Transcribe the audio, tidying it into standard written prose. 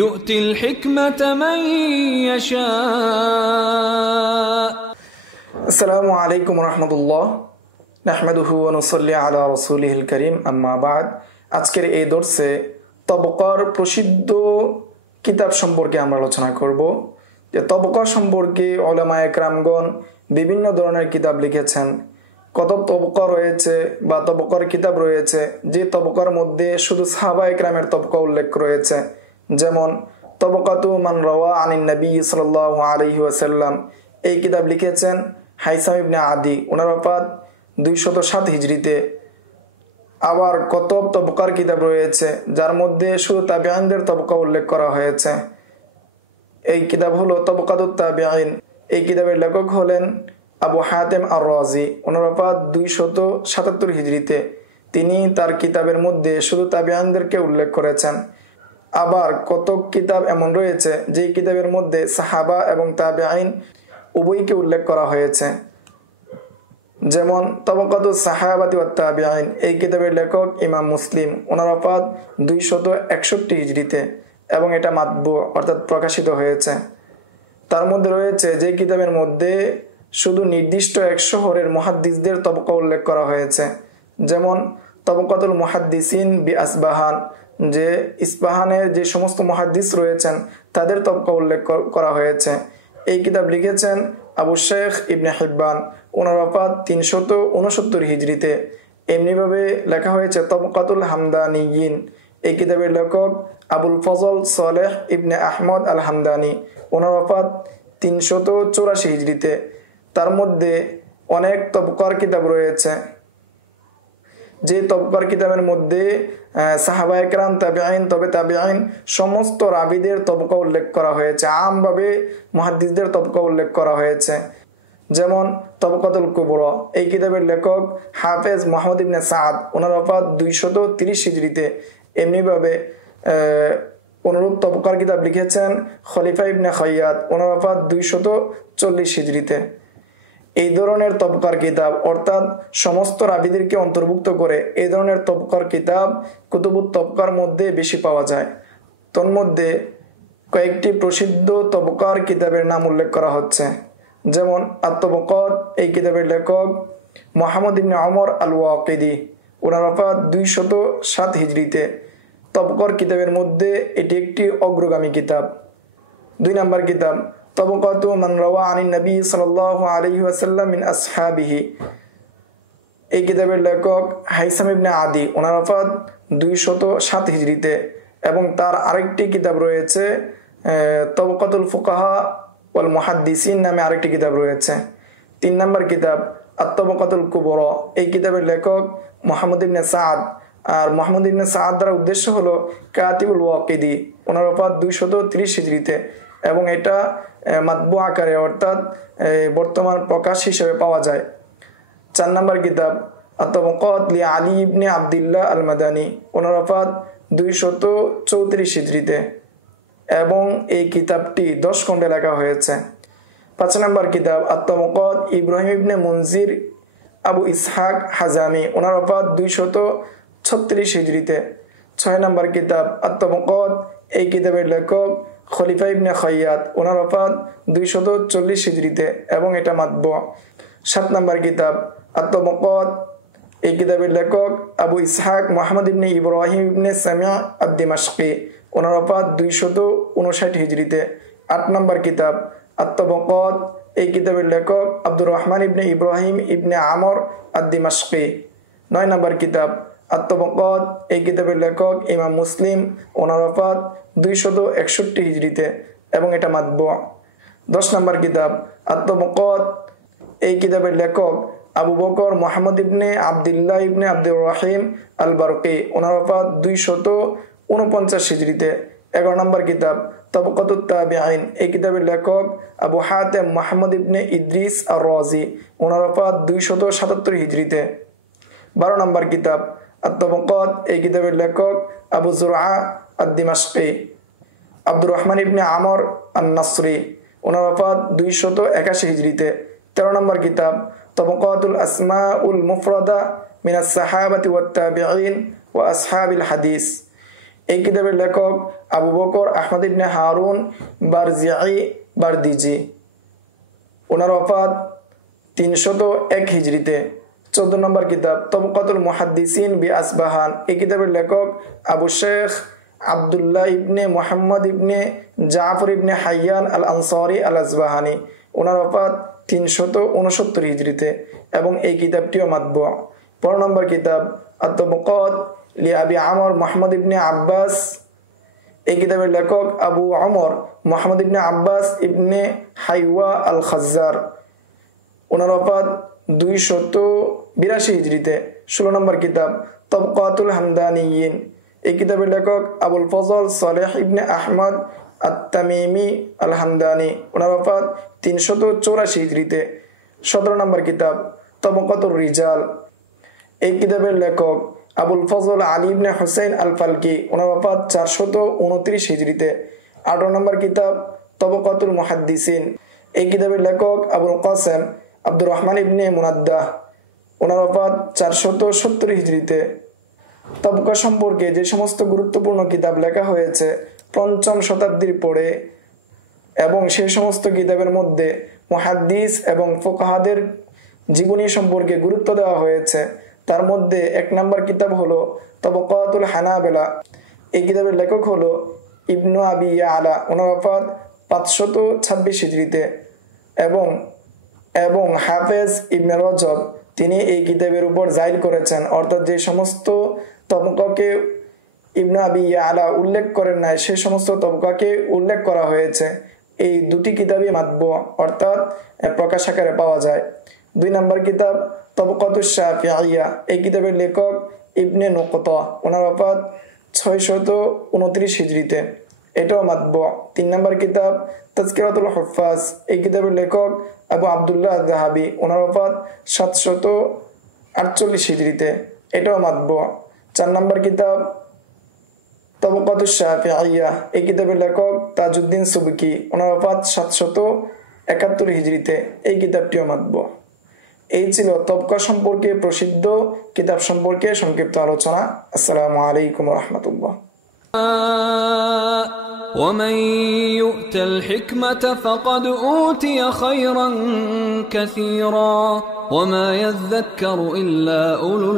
يؤتي الحكمة من يشاء. السلام عليكم ورحمة الله نحمده ونصلي على رسوله الكريم أما بعد আজকের এই দর্সে তবকার প্রসিদ্ধ কিতাব সম্পর্কে আমরা আলোচনা করব। যে তবকা সম্পর্কে উলামায়ে কেরামগণ বিভিন্ন ধরনের কিতাব লিখেছেন। কত তবকা রয়েছে বা তবকার কিতাব রয়েছে, যে তবকার মধ্যে শুধু সাহাবায়ে কেরামের তবকা উল্লেখ রয়েছে, যেমন তবকাতু মান রাওয়া আনিন নবী সাল্লাল্লাহু আলাইহি ওয়াসাল্লাম। এই কিতাব লিখেছেন হাইসাম ইবনে আদি, ওনার ওফাত 207 হিজরিতে। আবার কত তবকার কিতাব রয়েছে যার মধ্যে শুধু তাবিঈনদের তবকা উল্লেখ করা হয়েছে। এই কিতাব হলো তবকাতুত তাবিঈন। এই কিতাবের লেখক হলেন আবু হাতেম আর রাজি, ওনার ওফাত 277 হিজরিতে। তিনি তার কিতাবের মধ্যে শুধু তাবিঈনদেরকে উল্লেখ করেছেন। আবার কত কিতাব এমন রয়েছে যেই কিতাবের মধ্যে সাহাবা এবং তাবিঈন উভয়কে উল্লেখ করা হয়েছে, যেমন তবকাতুস সাহাবাতি ওয়াত তাবিঈন। এই কিতাবের লেখক ইমাম মুসলিম, ওনার ওফাত 261 হিজরিতে এবং এটা মাতবু অর্থাৎ প্রকাশিত হয়েছে। তার মধ্যে রয়েছে যে কিতাবের মধ্যে শুধু নির্দিষ্ট এক শহরের মুহাদ্দিসদের তবকা উল্লেখ করা হয়েছে, যেমন তবকাতুল মুহাদ্দিসিন বি আসবাহান, যে ইস্পাহানের যে সমস্ত মুহাদ্দিস রয়েছেন তাদের তবকা উল্লেখ করা হয়েছে। এই কিতাব লিখেছেন আবু শেখ ইবনে হিব্বান, ওনার ওফাত 369 হিজরিতে। এমনিভাবে লেখা হয়েছে তবকাতুল হামদানিয়িন। এই কিতাবের লেখক আবুল ফজল সালেহ ইবনে আহমদ আল হামদানি, ওনার ওফাত 384 হিজরিতে। তার মধ্যে অনেক তবকার কিতাব রয়েছে, যে তবকার কিতাবের মধ্যে সাহাবায়ে কেরাম, তাবিঈন, তবে তাবিঈন সমস্ত রাবিদের তবকা উল্লেখ করা হয়েছে। আমভাবে মুহাদ্দিসদের তবকা উল্লেখ করা হয়েছে, যেমন তবকাতুল কুবরা। এই কিতাবের লেখক হাফেজ মুহাম্মদ ইবনে সাদ, ওনার ওফাত 230 হিজরিতে। এমনিভাবে অনুরূপ তবকার কিতাব লিখেছেন খলিফা ইবনে খাইয়াত, ওনার ওফাত 240 হিজরিতে। এই ধরনের তবকার কিতাব অর্থাৎ সমস্ত রাবিদেরকে অন্তর্ভুক্ত করে এই ধরনের তবকার কিতাব কুতুবুত তবকার মধ্যে বেশি পাওয়া যায়। তন্মধ্যে কয়েকটি প্রসিদ্ধ তবকার কিতাবের নাম উল্লেখ করা হচ্ছে, যেমন আত-তবকাত। এই কিতাবের লেখক মুহাম্মদ ইবনে ওমর আল ওয়াকিদি, ওনার ওফাত 207 হিজরিতে। তবকার কিতাবের মধ্যে এটি একটি অগ্রগামী কিতাব। 2 নম্বর কিতাব তবকাতু মান রাওয়া আনিন নবী সাল্লাল্লাহু আলাইহি ওয়াসাল্লাম মিন আসহাবিহি। এই কিতাবের লেখক হাইসাম ইবনে আদি, ওনার ওফাত 207 হিজরিতে। এবং তার আরেকটি কিতাব রয়েছে তবকাতুল ফুকাহা ওয়াল মুহাদ্দিসিন নামে আরেকটি কিতাব রয়েছে। 3 নম্বর কিতাব আত-তবকাতুল কুবরা। এই কিতাবের লেখক মুহাম্মদ ইবনে সাদ। আর মুহাম্মদ ইবনে সাদ দ্বারা উদ্দেশ্য হলো কাতিবুল ওয়াকিদি, ওনার ওফাত 230 হিজরিতে এবং এটা মাতবু আকারে অর্থাৎ বর্তমান প্রকাশ হিসেবে পাওয়া যায়। 4 নম্বর কিতাব আত-তবকাত লি আলী ইবনে আব্দুল্লাহ আল মাদানী, ওনার ওফাত 234 হিজরিতে এবং এই কিতাবটি 10 খণ্ডে লেখা হয়েছে। 5 নম্বর কিতাব আত-তবকাত ইব্রাহিম ইবনে মুনজির আবু ইসহাক হাজামি, ওনার ওফাত 236 হিজরিতে। 6 নম্বর কিতাব আত-তবকাত। এই কিতাবের লেখক খলিফা ইবনে খাইয়াত, ওনার ওফাত 240 হিজরিতে এবং এটা মাতবু। 7 নম্বর কিতাব আত-তবকাত। এই কিতাবের লেখক আবু ইসহাক মুহাম্মদ ইবনে ইব্রাহিম ইবনে সামিয়া আদ-দিমাশকি, ওনার ওফাত 259 হিজরিতে। 8 নম্বর কিতাব আত-তবকাত। এই কিতাবের লেখক আব্দুর রহমান ইবনে ইব্রাহিম ইবনে আমর আদ-দিমাশকি। 9 নম্বর কিতাব আত-তবকাত। এই কিতাবের লেখক ইমাম মুসলিম, ওনার ওফাত 261 হিজরিতে এবং এটা মাতবু। 10 নম্বর কিতাব আত-তবকাত। এই কিতাবের লেখক আবু বকর মুহাম্মদ ইবনে আব্দুল্লাহ ইবনে আব্দুর রহিম আল বারকি, ওনার ওফাত 249 হিজরিতে। 11 নম্বর কিতাব তবকাতুত তাবিঈন। এই কিতাবের লেখক আবু হাতেম মুহাম্মদ ইবনে ইদ্রিস আর রাজি, ওনার ওফাত 277 হিজরিতে। 12 নম্বর কিতাব আত-তবকাত। এই কিতাবের লেখক আবু জুরআ আদ-দিমাশকি। আব্দুর রহমান ইবনে আমর আন-নাসরি, ওনার ওফাত 281 হিজরিতে। 13 নম্বর কিতাব তবকাতুল আসমাউল মুফরাদা মিনাস সাহাবাতি ওয়াত তাবিঈন ওয়া আসহাবিল হাদিস। এই কিতাবের লেখক আবু বকর আহমদ ইবনে হারুন বারদিজি। ওনার ওফাত 301 হিজরিতে। 14 নম্বর কিতাব তবকাতুল মুহাদ্দিসিন বি আসবাহান। এই কিতাবের লেখক আবু শেখ আব্দুল্লাহ ইবনে মুহাম্মদ ইবনে জাফর ইবনে হাইয়ান আল আনসারি আল আসবাহানি। ওনার ওফাত 369 হিজরিতে এবং এই কিতাবটিও মাতবু। 15 নম্বর কিতাব আত-তাবাকাত লি আবি আমর মুহাম্মদ ইবনে আব্বাস। এই কিতাবের লেখক আবু আমর মুহাম্মদ ইবনে আব্বাস ইবনে হাইওয়া আল খাজ্জার। ওনার ওফাত 282 হিজরিতে। 16 নম্বর কিতাব তাবাকাতুল হামদানিয়িন। এই কিতাবের লেখক আবুল ফজল সালেহ ইবনে আহমদ আত-তামিমি আল হামদানি। ওনার ওফাত 384 হিজরিতে। 17 নম্বর কিতাব তাবাকাতুর রিজাল। এই কিতাবের লেখক আবুল ফজল আলী ইবনে হুসাইন আল ফালকি। ওনার ওফাত 429 হিজরিতে। 18 নম্বর কিতাব তাবাকাতুল মুহাদ্দিসিন। এই কিতাবের লেখক আবুল কাসেম আব্দুর রহমান ইবনে মুনাদ্দাহ। ওনার ওফাত 470 হিজরিতে। তবকা সম্পর্কে যে সমস্ত গুরুত্বপূর্ণ কিতাব লেখা হয়েছে 5ম শতাব্দীর পরে এবং সেই সমস্ত কিতাবের মধ্যে মুহাদ্দিস এবং ফুকাহাদের জীবনী সম্পর্কে গুরুত্ব দেওয়া হয়েছে। তার মধ্যে 1 নম্বর কিতাব হলো তাবাকাতুল হানাবেলা। এই কিতাবের লেখক হলো ইবনু আবি ইয়ালা। ওনার ওফাত 526 হিজরিতে। এবং হাফেজ ইবনে রজব তিনি এই কিতাবের উপর জাইল করেছেন, অর্থাৎ যে সমস্ত তবকাকে ইবনে আবি ইয়ালা উল্লেখ করেন নাই সেই সমস্ত তবকাকে উল্লেখ করা হয়েছে। এই দুটি কিতাবই মাতবু অর্থাৎ প্রকাশ আকারে পাওয়া যায়। 2 নম্বর কিতাব তাবাকাতুশ শাফিঈয়া। এই কিতাবের লেখক ইবনে নুকতা। ওনার ওফাত 629 হিজরিতে। এটাও মাতবু। 3 নম্বর কিতাব তাজকিরাতুল হুফাজ। এই কিতাবের লেখক আবু আব্দুল্লাহ যাহাবি। ওনার ওফাত 748 হিজরিতে। এটাও মাতবু। 4 নম্বর কিতাব তাবাকাতুশ শাফিঈয়া। এই কিতাবের লেখক তাজউদ্দিন সুবকি। ওনার ওফাত 771 হিজরিতে। এই কিতাবটিও মাতবু। এই ছিল তবকা সম্পর্কে প্রসিদ্ধ কিতাব সম্পর্কে সংক্ষিপ্ত আলোচনা। আসসালামু আলাইকুম ওয়া রাহমাতুল্লাহ। ومن يؤت الحكمة فقد أوتي خيرا كثيرا وما يذكر إلا أولو